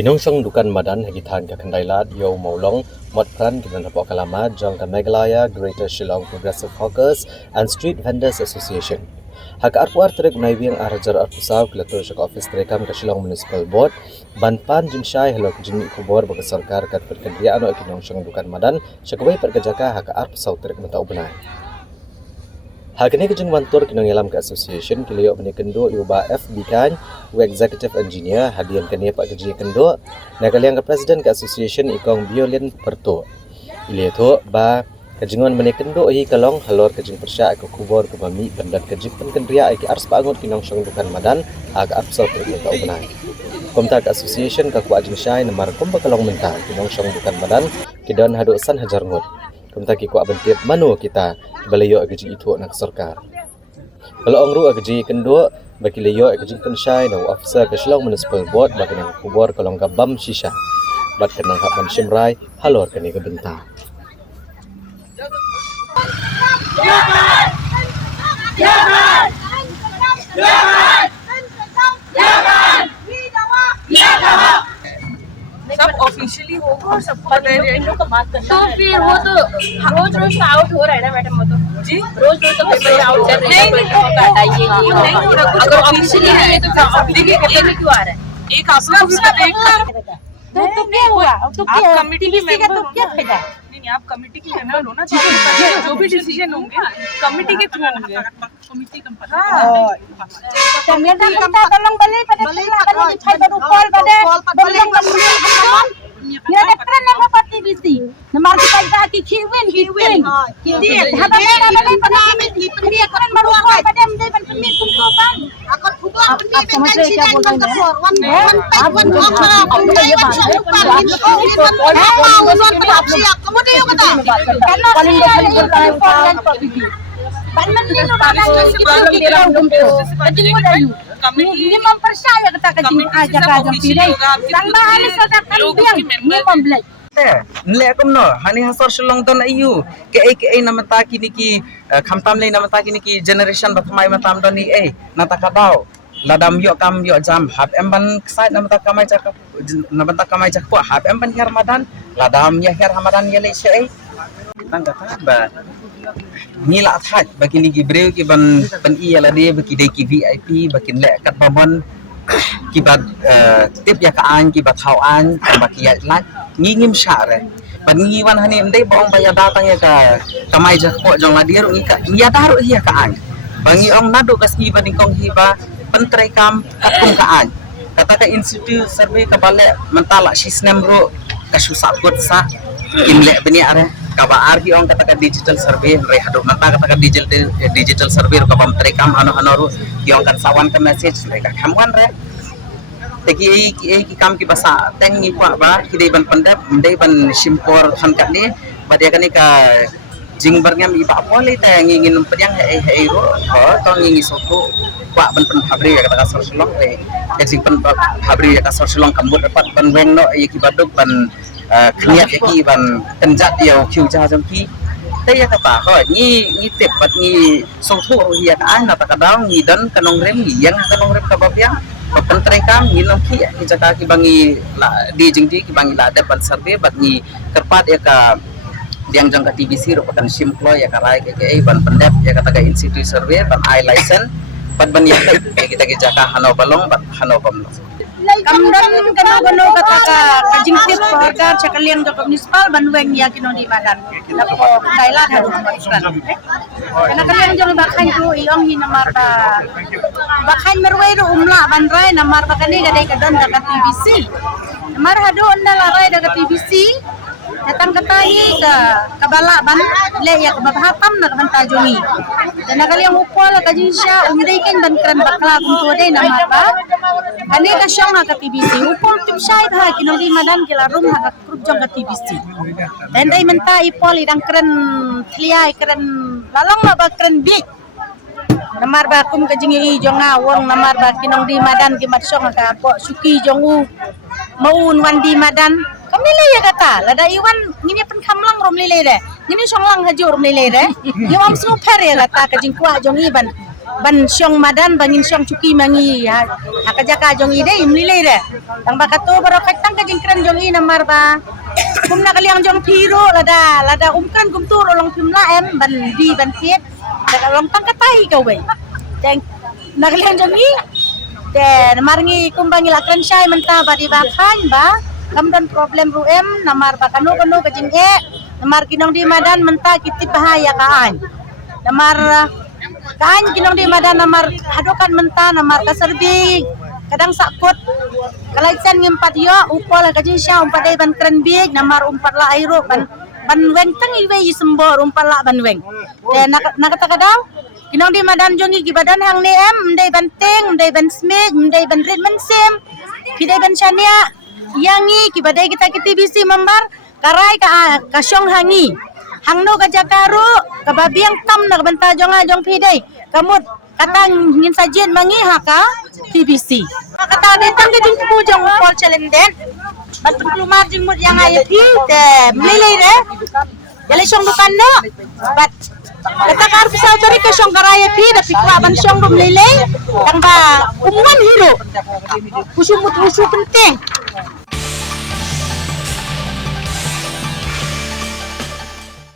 Kinungsong dukan madan hagitan ka Kandailat Yo Maulong Modpran ginan hapok kalama jong ka Meghalaya Greater Shillong Progressive Hawkers and Street Vendors Association. Hak arpuar terik naibiang arajar arpusaw kelatur syak office terekam ka Shillong Municipal Board banpan jinsyai halok jini kubor bagi sarkar kat perkendriaan o kinungsong dukan madan syakawai pergajaka hak arpusaw terik mata ubenai. Hagani kejeng wantur kinong yalam ke association kiliyo menikendo iuba FB kan u executive engineer hadian kania pak kejeng kendo nagaliang ke presiden ke association ikong Biolin Perto ilieto ba kejengon menikendo hi kalong halor kejeng persya ke kubor ke mami bandat kejeng penkendria iki ars pangut kinong syong dukan madan aga apsal terima tau benai komta ke association ka ku ajeng syai namar komba kalong mentar kinong syong dukan madan kidon hadosan hajar ngut kumta ki ku abentip manu kita balayo agaji itu nak sarkar kalau ongru agaji kendo bagi layo agaji pensyai na officer ke Shillong Municipal Board bagi nang kubor kalong gabam shisha bat kenang hak shimrai halor kani ke benta सब ऑफिशियली होगा और सबको बताया जाएगा तो फिर वो तो रोज रोज तो आउट हो रहा है ना मैडम वो तो जी रोज रोज तो पेपर आउट चल रहा है नहीं हो रहा कुछ अगर ऑफिशियली है तो देखिए पेपर क्यों आ रहा है एक आप लोग उसका देखकर तो क्या हुआ तो आप कमेटी के मेंबर तो क्या फायदा नहीं आप कमेटी के मेंबर हो ना तो आपको पता है जो भी डिसीजन होंगे कमेटी के थ्रू होंगे कमेटी तो madam kita tolong balik pada silakan dicai baru call pada belum ya keren nama parti bisi nomor kita ki kiwin dia habis balik pada dia keren baru call pada dia ban pemit kumko bang akot butuan pemit kan sida kan kapor wan wan kemudian kata ini mempercaya kata kajing aja kajang pilih tambah halis kata kalian ini membeli nilai kumno hani hasor Shillong don ayu ke namata kini ki khamtam le namata kini ki generation bathmai matam don ni nata kadau ladam yo kam yo jam hab emban side namata kamai jak ko hab emban her madan ladam ya her hamadan ye le se nang kata ba nila that bagi ni gibreu ki ban iya la dia bagi dei ki VIP bagi le kat babon ki bad tip ya ka an ki bathau an bagi ya lat ngingim syare ban ngiwan hani ndai bong baya datang ya ka kamai jak ko jong la dia ru ka ya daru ya ka an bangi ong nadu kasni ban kong hiba pentrai kam katung ka an kata ka institute survey ka bale mentala sisnem ro ka susah kot sa kimle beni are kaba argi ong kata digital survey rehado mata kata digital survey ka bam trekam ano ru yong kan sawan ka message mereka kamwan re teki ki kam ki basa teng ni kwa ba ki dei ban pandap dei ban simpor han ka ni badia kan ka jingbar ngam iba pole ta ngingin penyang he ro to ngingi soto kwa ban phabri kata ka sor Shillong ke jing pan phabri ka sor Shillong kambut dapat ban weng no ki baduk ban kniat ki ban tenjat dia kiu ja jam ki taya kata ho ni tep bat ni soto hiya ka na ta kadang ni dan kanong rem yang kanong rem ka babya pentrekam ni nom ki jaka ki bangi la di jing di ki bangi la de ban survey bat ni kerpat ya ka diang jang ka TBC ro kan simplo ya ka rai ke ban pendep ya kata ka institute survey ban I license bat ban ya kita ki jaka hano balong bat hano pamlo kamdan kano kata kajing tip warga cakaliang joko municipal banweng ya kino di madan nako Thailand hadu kana kaliang jong bakhan ko iyong hinamar ba bakhan merway ro umla banray namar bakani gadai kadan daga TBC namar hadu onna laray daga TBC datang katahi ka kabala ban le ya kabahatam na banta jongi dan kaliang upol kajing sya umdaikan ban kran bakla kunto dai namar ba kani ka syang ka TBC upol tim syai ha kinoli madan kilarum ha grup jong ka TBC dan dai menta ipol idang keren kliai keren lalong na ba keren big namar ba kum kajing i jonga wong namar ba kinong di madan ki matsong ka po suki jongu maun wan di madan kamile ya kata lada iwan ngini pen kamlang rom lele de ngini songlang haju rom lele de yom super ya kata kajing kwa jong iban ban syong madan bangin syong cuki mangi hakajaka jong ide imlile re tang bakato baro katang ka jingkran jong i namar ba kumna kaliang jong piro lada umkran gumtur olong pimla em ban di ban tiet da long tang katai ka we tang nakaliang jong i te namarngi kumbangi lakran syai menta ba di bakhan ba kamdan problem ruem namar ba kanu ka jing e namar kinong di madan menta kitip bahaya kaan namar kan kinong di madan namar hadokan menta namar kaserbi kadang sakut kalaisan ngimpat yo upol kajin sya umpat dai ban kren big namar umpat la airo ban weng tang iwe isembor umpat la ban weng de nakata kadang kinong di madan jongi gibadan hang ne em ndai ban teng ndai ban smeg ndai ban red man sem kidai ban chania yangi kibadai kita TBC membar karai ka syong hangi hangno ka jakaru kababiang tam na banta jong pidai kamut katang ngin sajin mangi haka TBC kata detang gedung pujong pol chalenden bantu kelumar jing mud yang ayo te milai re yale syong dukan no bat kata kar pisau cari ke syong karaya pi da pikra ban syong dum lele tang ba umuan hiro usum penting